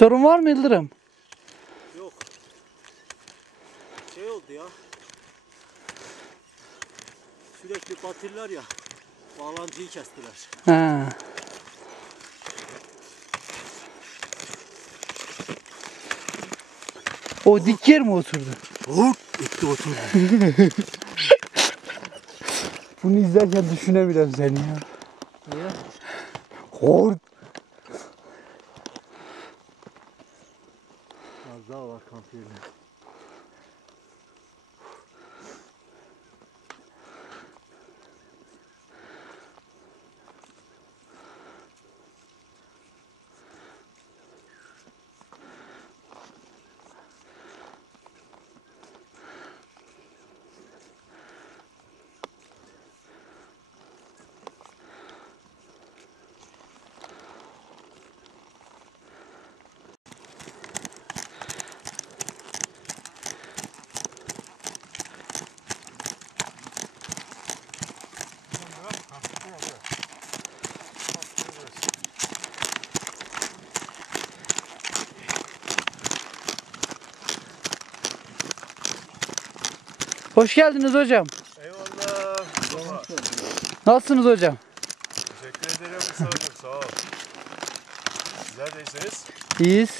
sorun var mı Yıldırım? Yok. Şey oldu ya. Sürekli batırlar ya. Bağlantıyı kestiler. Ha. O dik yer mi oturdu? Hop! Etti oturdu. Bunu izlerken düşünebilirim seni ya. Niye? Hor. Az daha var Hoş geldiniz hocam. Eyvallah. Baba. Nasılsınız hocam? Teşekkür ederim Musa'cığım sağ ol. Sizler de iyisiniz. İyiyiz.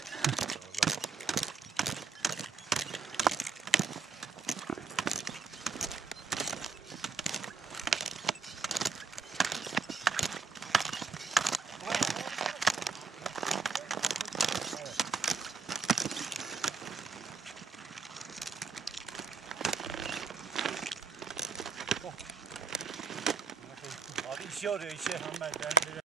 İşe arıyor işe. Hemen ben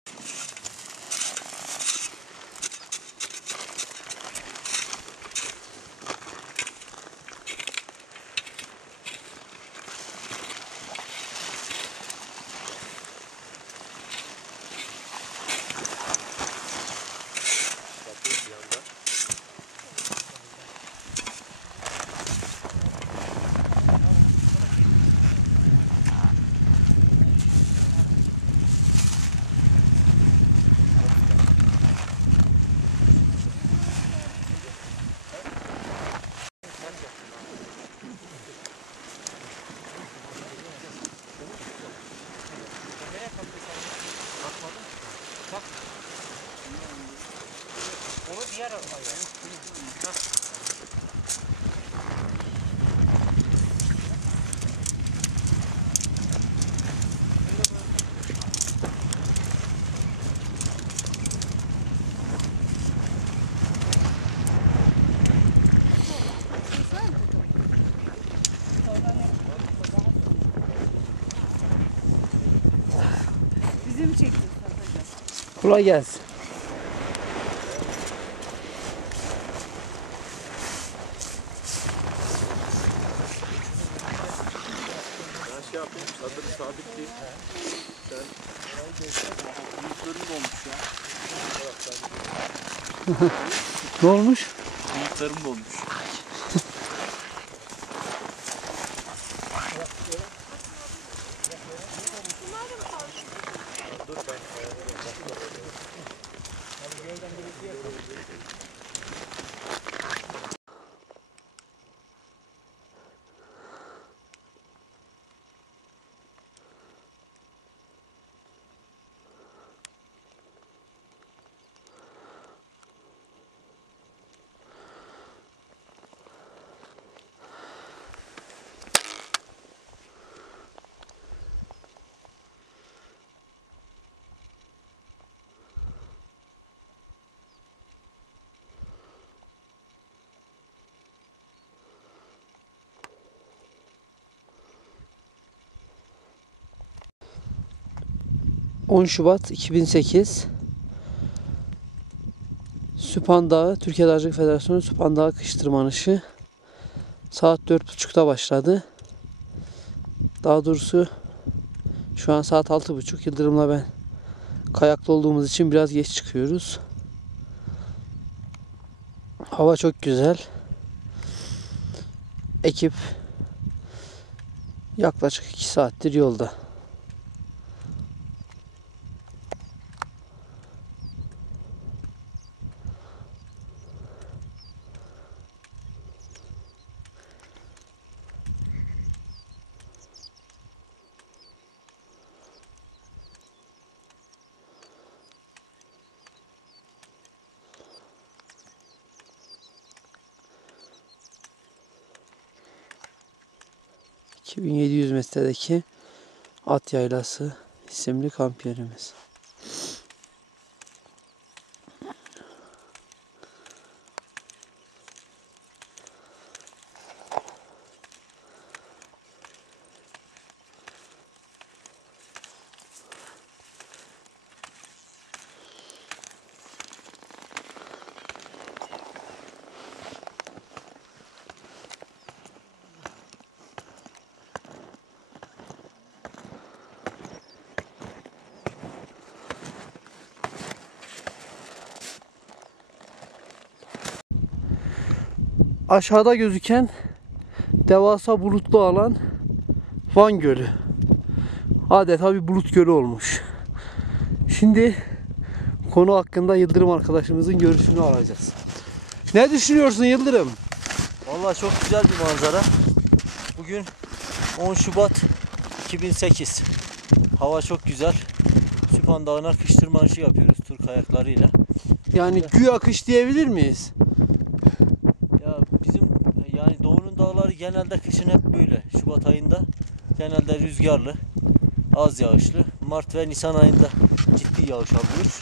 Bizi mi? Kolay gelsin. Ben şey yapayım çadırı sabitleyeyim. Büyüklerim dolmuş ya. Ne olmuş? Büyüklerim dolmuş. ...10 Şubat 2008... ...Süphan Dağı... ...Türkiye Dağcılık Federasyonu... ...Süphan Dağı kış tırmanışı... ...saat 4.30'da başladı... ...daha doğrusu... ...şu an saat 6.30... ...Yıldırım'la ben... ...kayaklı olduğumuz için biraz geç çıkıyoruz... ...hava çok güzel... ...ekip... ...yaklaşık 2 saattir yolda... 2700 metredeki At Yaylası isimli kamp yerimiz. Aşağıda gözüken devasa bulutlu alan Van Gölü. Adeta bir bulut gölü olmuş. Şimdi konu hakkında Yıldırım arkadaşımızın görüşünü alacağız. Ne düşünüyorsun Yıldırım? Vallahi çok güzel bir manzara. Bugün 10 Şubat 2008. Hava çok güzel. Süphan Dağı'na kış tırmanışı yapıyoruz tur kayaklarıyla. Yani güya akış diyebilir miyiz? Ya bizim yani doğunun dağları genelde kışın hep böyle. Şubat ayında genelde rüzgarlı, az yağışlı. Mart ve Nisan ayında ciddi yağış alıyor.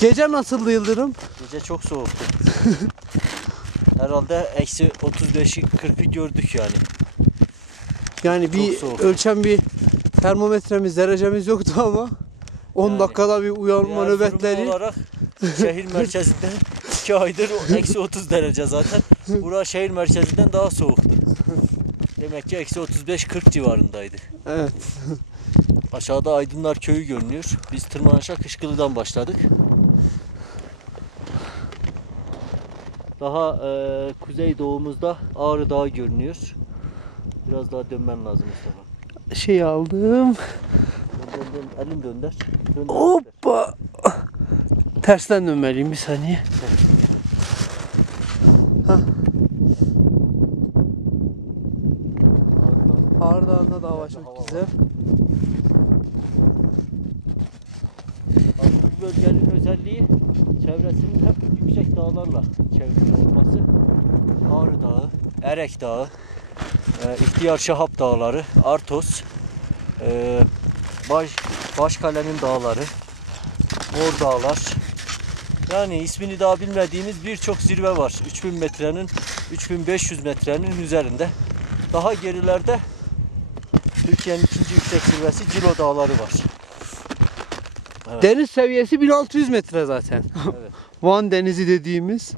Gece nasıldı Yıldırım? Gece çok soğuktu. Herhalde eksi 35'i 40'ı gördük yani. Yani bir Çok soğuk. ölçen bir termometremiz, derecemiz yoktu ama 10 Yani. dakikada bir uyanma nöbetleri. olarak şehir merkezinde 2 aydır eksi 30 derece zaten. Burası şehir merkezinden daha soğuktu. Demek ki eksi 35-40 civarındaydı. Evet. Aşağıda Aydınlar Köyü görünüyor. Biz tırmanışa Kışkılı'dan başladık. Daha e, kuzey doğumuzda Ağrı Dağı görünüyor. Biraz daha dönmen lazım Mustafa. Şey aldım. Dön, dön, dön. Dönder. Dönder, dönder. Hoppa. Tersten dönmeliyim bir saniye. Dağı. Ağrı Dağı'nda da hava çok Hava var. güzel. Aslında bu bölgenin özelliği çevresinin hep yüksek dağlarla çevrili olması. Ağrı Dağı, Erek Dağı, e, İhtiyar Şahap Dağları, Artos, e, Baş, Başkale'nin dağları, Mor Dağlar. Yani ismini daha bilmediğimiz birçok zirve var. 3000 metrenin, 3500 metrenin üzerinde. Daha gerilerde Türkiye'nin ikinci yüksek zirvesi Cilo Dağları var. Evet. Deniz seviyesi 1600 metre zaten. Evet. Van Denizi dediğimiz.